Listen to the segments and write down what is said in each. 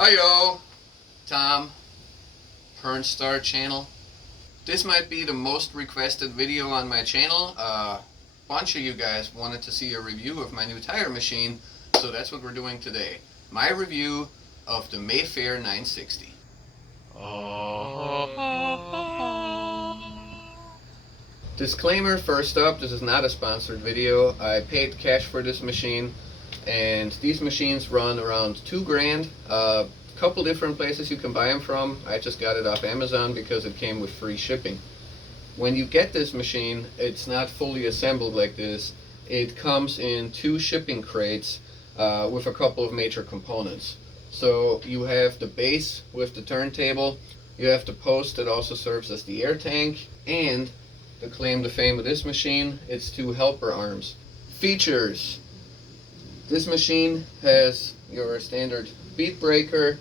Hiyo, Tom, Pernstar channel. This might be the most requested video on my channel. A bunch of you guys wanted to see a review of my new tire machine, so that's what we're doing today. My review of the Mayflower 960. Disclaimer first up, this is not a sponsored video. I paid cash for this machine, and these machines run around $2,000. A couple different places you can buy them from. I just got it off Amazon because it came with free shipping. When you get this machine, it's not fully assembled like this. It comes in 2 shipping crates with a couple of major components. So you have the base with the turntable, you have the post that also serves as the air tank, and the claim to fame of this machine, it's 2 helper arms. Features: this machine has your standard bead breaker.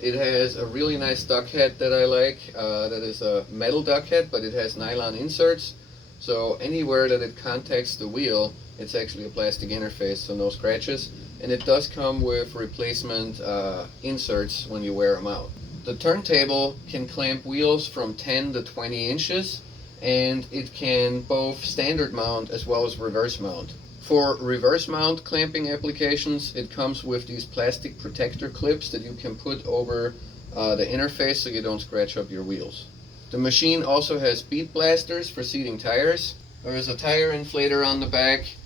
It has a really nice duck head that I like. That is a metal duck head, but it has nylon inserts. So anywhere that it contacts the wheel, it's actually a plastic interface, so no scratches. And it does come with replacement inserts when you wear them out. The turntable can clamp wheels from 10 to 20 inches, and it can both standard mount as well as reverse mount. For reverse mount clamping applications, it comes with these plastic protector clips that you can put over the interface so you don't scratch up your wheels. The machine also has bead blasters for seating tires. There is a tire inflator on the back,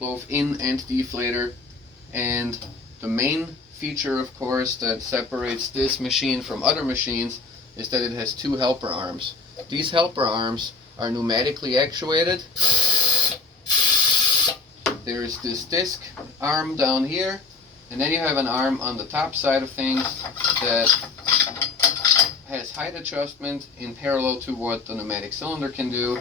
both in and deflator, and the main feature, of course, that separates this machine from other machines is that it has 2 helper arms. These helper arms are pneumatically actuated. There's this disc arm down here, and then you have an arm on the top side of things that has height adjustment in parallel to what the pneumatic cylinder can do.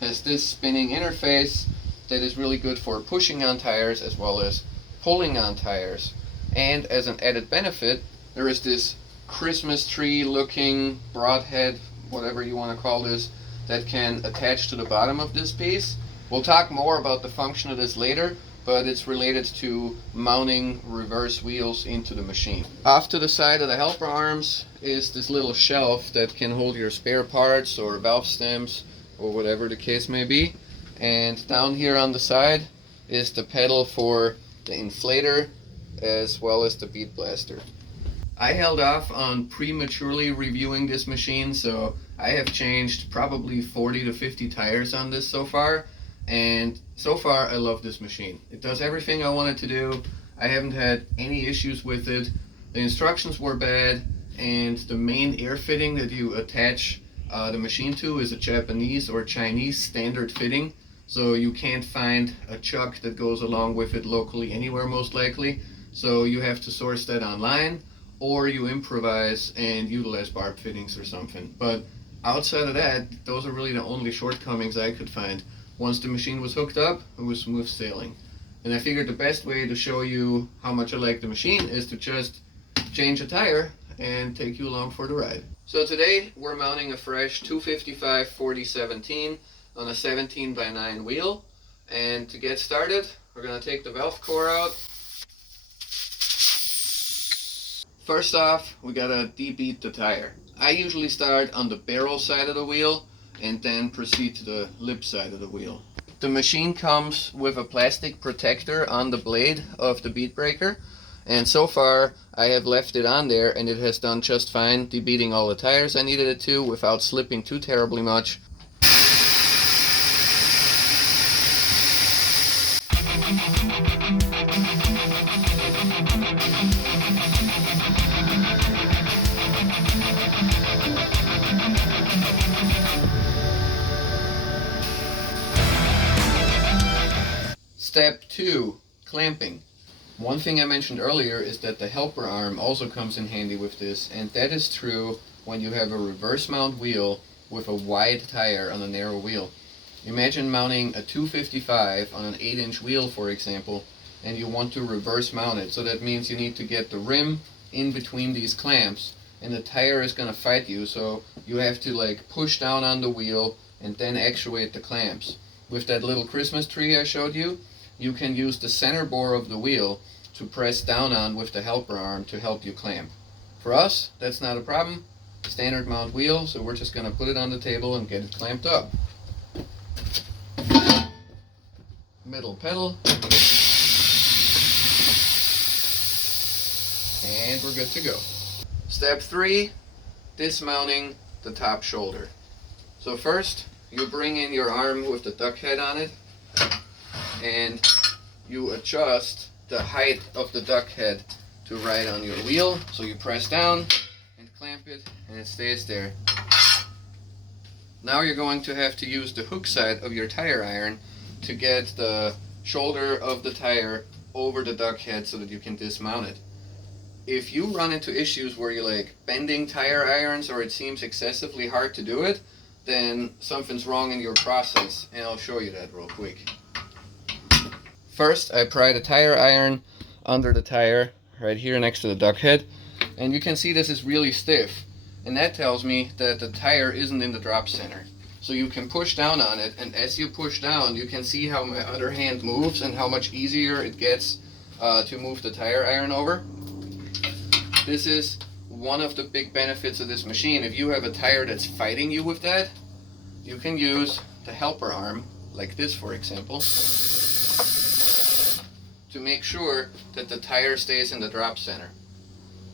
Has this spinning interface that is really good for pushing on tires as well as pulling on tires. And as an added benefit, there is this Christmas tree looking broadhead, whatever you want to call this, that can attach to the bottom of this piece. We'll talk more about the function of this later, but it's related to mounting reverse wheels into the machine. Off to the side of the helper arms is this little shelf that can hold your spare parts or valve stems or whatever the case may be. And down here on the side is the pedal for the inflator as well as the bead blaster. I held off on prematurely reviewing this machine, so I have changed probably 40 to 50 tires on this so far. And so far I love this machine. It does everything I want it to do. I haven't had any issues with it. The instructions were bad, and the main air fitting that you attach the machine to is a Japanese or Chinese standard fitting, so you can't find a chuck that goes along with it locally anywhere, most likely. So you have to source that online, or you improvise and utilize barb fittings or something. But outside of that, those are really the only shortcomings I could find. Once the machine was hooked up, it was smooth sailing. And I figured the best way to show you how much I like the machine is to just change a tire and take you along for the ride. So today we're mounting a fresh 255/40/17 on a 17x9 wheel. And to get started, we're going to take the valve core out. First off, we got to debeat the tire. I usually start on the barrel side of the wheel and then proceed to the lip side of the wheel. The machine comes with a plastic protector on the blade of the bead breaker, and so far I have left it on there and it has done just fine, debeating all the tires I needed it to without slipping too terribly much. Step 2, clamping. One thing I mentioned earlier is that the helper arm also comes in handy with this, and that is true when you have a reverse mount wheel with a wide tire on a narrow wheel. Imagine mounting a 255 on an 8-inch wheel, for example, and you want to reverse mount it. So that means you need to get the rim in between these clamps, and the tire is going to fight you, so you have to like push down on the wheel and then actuate the clamps. With that little Christmas tree I showed you, you can use the center bore of the wheel to press down on with the helper arm to help you clamp. For us, that's not a problem. Standard mount wheel, so we're just going to put it on the table and get it clamped up. Middle pedal. And we're good to go. Step 3, dismounting the top shoulder. So first, you bring in your arm with the duck head on it, and you adjust the height of the duck head to ride on your wheel. So you press down and clamp it, and it stays there. Now you're going to have to use the hook side of your tire iron to get the shoulder of the tire over the duck head so that you can dismount it. If you run into issues where you're like bending tire irons or it seems excessively hard to do it, then something's wrong in your process, and I'll show you that real quick. First, I pry the tire iron under the tire right here next to the duck head, and you can see this is really stiff, and that tells me that the tire isn't in the drop center. So you can push down on it, and as you push down, you can see how my other hand moves and how much easier it gets to move the tire iron over. This is one of the big benefits of this machine. If you have a tire that's fighting you with that, you can use the helper arm, like this for example, to make sure that the tire stays in the drop center.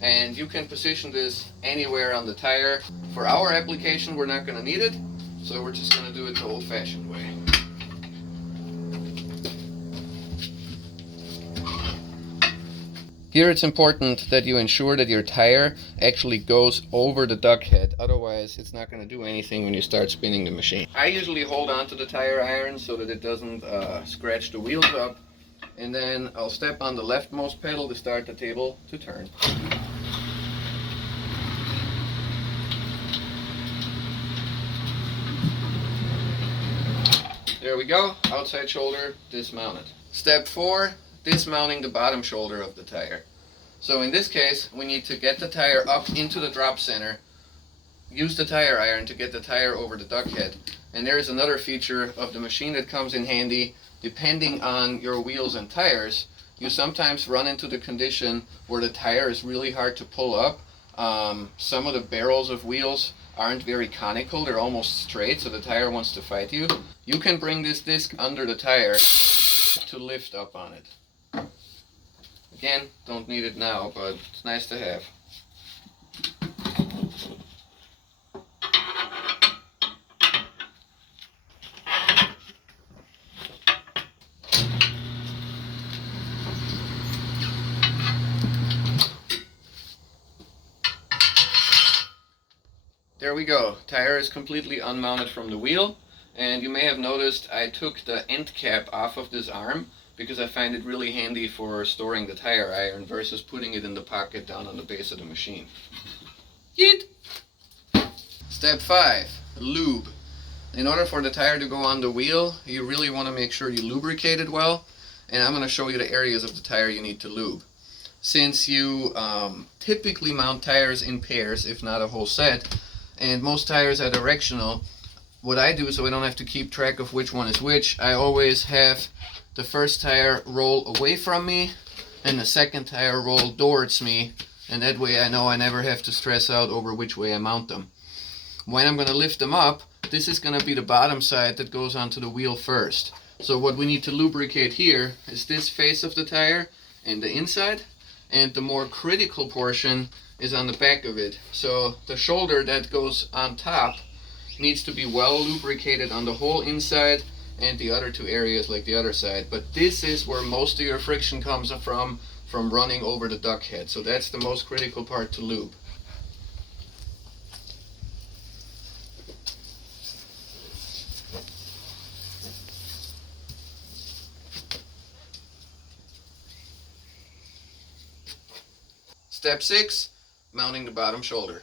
And you can position this anywhere on the tire. For our application, we're not going to need it, so we're just going to do it the old-fashioned way. Here it's important that you ensure that your tire actually goes over the duck head, otherwise it's not going to do anything when you start spinning the machine. I usually hold on to the tire iron so that it doesn't scratch the wheels up, and then I'll step on the leftmost pedal to start the table to turn. There we go, outside shoulder dismounted. Step 4, dismounting the bottom shoulder of the tire. So in this case, we need to get the tire up into the drop center, use the tire iron to get the tire over the duck head. And there's another feature of the machine that comes in handy. Depending on your wheels and tires, you sometimes run into the condition where the tire is really hard to pull up. Some of the barrels of wheels aren't very conical, they're almost straight, so the tire wants to fight you. You can bring this disc under the tire to lift up on it. Again, don't need it now, but it's nice to have. There we go. Tire is completely unmounted from the wheel, and you may have noticed I took the end cap off of this arm because I find it really handy for storing the tire iron versus putting it in the pocket down on the base of the machine. Yeet! Step 5, lube. In order for the tire to go on the wheel, you really want to make sure you lubricate it well, and I'm going to show you the areas of the tire you need to lube. Since you typically mount tires in pairs, if not a whole set, and most tires are directional, what I do so I don't have to keep track of which one is which, I always have the first tire roll away from me and the second tire roll towards me, and that way I know I never have to stress out over which way I mount them. When I'm going to lift them up, this is going to be the bottom side that goes onto the wheel first. So what we need to lubricate here is this face of the tire and the inside, and the more critical portion is on the back of it. So the shoulder that goes on top needs to be well lubricated on the whole inside and the other two areas like the other side. But this is where most of your friction comes from running over the duck head. So that's the most critical part to lube. Step 6, mounting the bottom shoulder.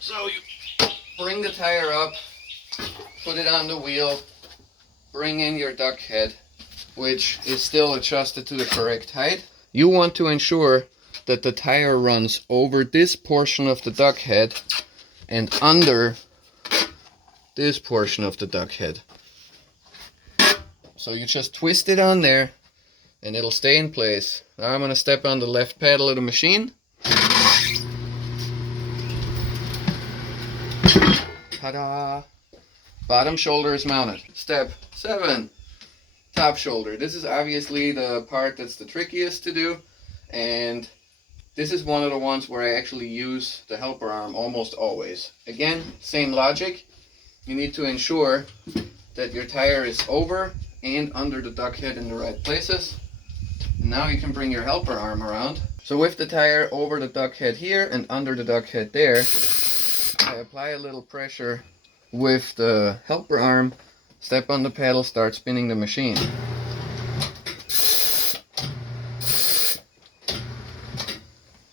So you bring the tire up, put it on the wheel, bring in your duck head, which is still adjusted to the correct height. You want to ensure that the tire runs over this portion of the duck head and under this portion of the duck head. So you just twist it on there and it'll stay in place. Now I'm going to step on the left pedal of the machine. Ta-da! Bottom shoulder is mounted. Step 7, top shoulder. This is obviously the part that's the trickiest to do, and this is one of the ones where I actually use the helper arm almost always. Again, same logic. You need to ensure that your tire is over and under the duck head in the right places. And now you can bring your helper arm around. So with the tire over the duck head here and under the duck head there, I apply a little pressure with the helper arm, step on the pedal, start spinning the machine.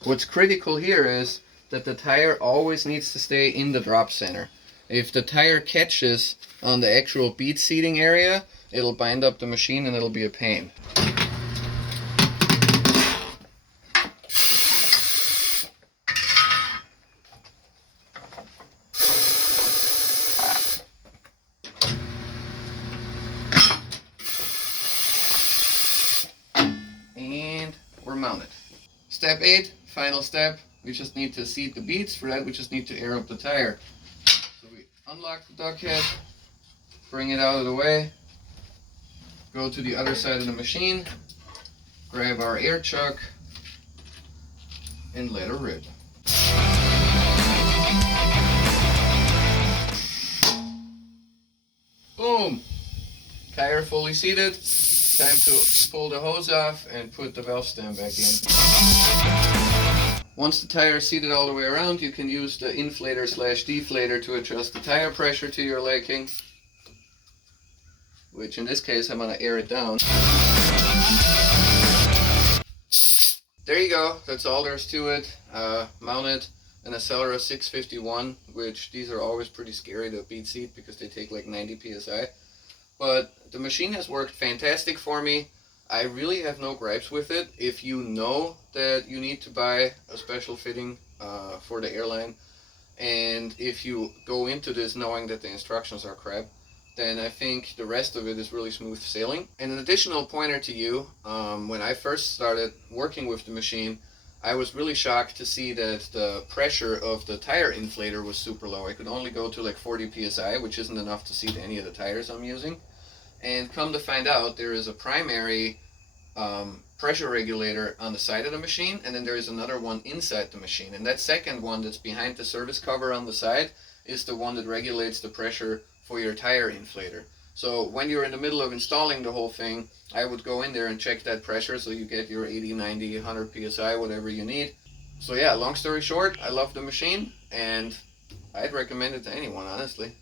What's critical here is that the tire always needs to stay in the drop center. If the tire catches on the actual bead seating area, it'll bind up the machine and it'll be a pain. And we're mounted. Step 8, final step. We just need to seat the beads. For that, we just need to air up the tire. So we unlock the duck head, bring it out of the way, go to the other side of the machine, grab our air chuck, and let her rip. Boom! Tire fully seated. Time to pull the hose off and put the valve stem back in. Once the tire is seated all the way around, you can use the inflator/deflator to adjust the tire pressure to your liking, which in this case I'm going to air it down. There you go, that's all there is to it. Mounted an Accelera 651, which these are always pretty scary to bead seat because they take like 90 psi. But the machine has worked fantastic for me. I really have no gripes with it. If you know that you need to buy a special fitting for the airline, and if you go into this knowing that the instructions are crap, then I think the rest of it is really smooth sailing. And an additional pointer to you, when I first started working with the machine, I was really shocked to see that the pressure of the tire inflator was super low. I could only go to like 40 psi, which isn't enough to seat any of the tires I'm using. And come to find out, there is a primary pressure regulator on the side of the machine, and then there is another one inside the machine. And that second one that's behind the service cover on the side is the one that regulates the pressure for your tire inflator. So when you're in the middle of installing the whole thing, I would go in there and check that pressure so you get your 80, 90, 100 psi, whatever you need. So yeah, long story short, I love the machine and I'd recommend it to anyone, honestly.